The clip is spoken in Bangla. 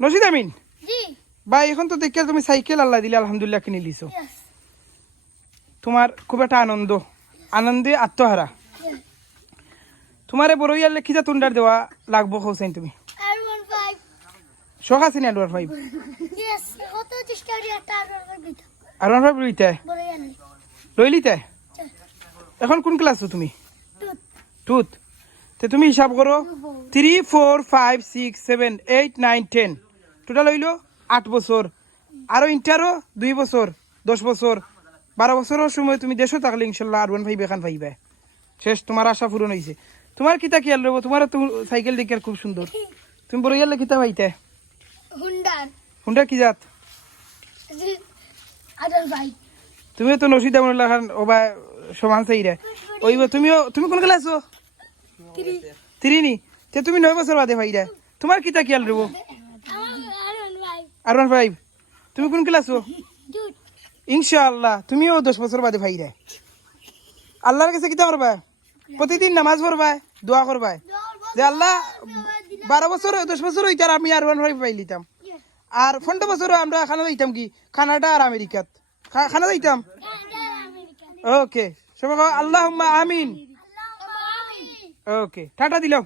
নসিদ আমিন জি ভাই, এখন তো দেখে তুমি সাইকেল আল্লাহ দিলে আলহামদুলিল্লাহ কিনে লিছো। ইয়েস তোমার খুব একটা আনন্দে আত্মহারা। তোমার বড় ইয়ার খিজা তুন্ডার দেওয়া লাগবো হোসেন তুমি R15 শখ আছে না ডোয়ার ফাইভ ইয়েস কত চেষ্টা করি একটা R15 দিতে আর ওয়ান ফাইভ লইতে বড় জানি লইলিতে। এখন কোন ক্লাস তুমি? Tooth tooth. তে তুমি হিসাব করো 3 4 5 6 7 8 9 10 টোটাল হইলো 8 বছর। আরো ইন্টারও 2 বছর 10 বছর 12 বছরের সময় তুমি দেশও থাকলে ইনশাল্লাহ আর ওয়ান ফাইভ এখান পাইবে। শেষ, তোমার আশা পূরণ হয়েছে। তোমার কিতা খেয়াল রবো, তোমার তো সাইকেল দেখে খুব সুন্দর। তুমি বড় ইয়ালে কিতা পাইতে? হুন্ডার কি জাত? R15 তুমিও তো নসিদা মনে খান ওবা সমান চাইরা ওইব। তুমি কোন ক্লাস? 3 নি। তে তুমি 9 বছর বাদে ভাইরা। তোমার কিতা খেয়াল রবো? R15 R15। তুমি কোন ক্লাস? টুথ ইনশাআল্লাহ তুমিও 10 বছর বাদে ভাইরা। আল্লাহর কাছে কিতা করবা? প্রতিদিন নামাজ পড়বা, দোয়া করবা যে আল্লাহ 12 বছর 10 বছর হইতার আমি আর ওয়ান ফাইভ পাইলিতাম। আর 15 বছরও আমরা খানা যাইতাম কি কানাডা আর আমেরিকাত খানা যাইতাম। ওকে সবাই আল্লাহুম্মা আমিন। ওকে টাটা দিলাম।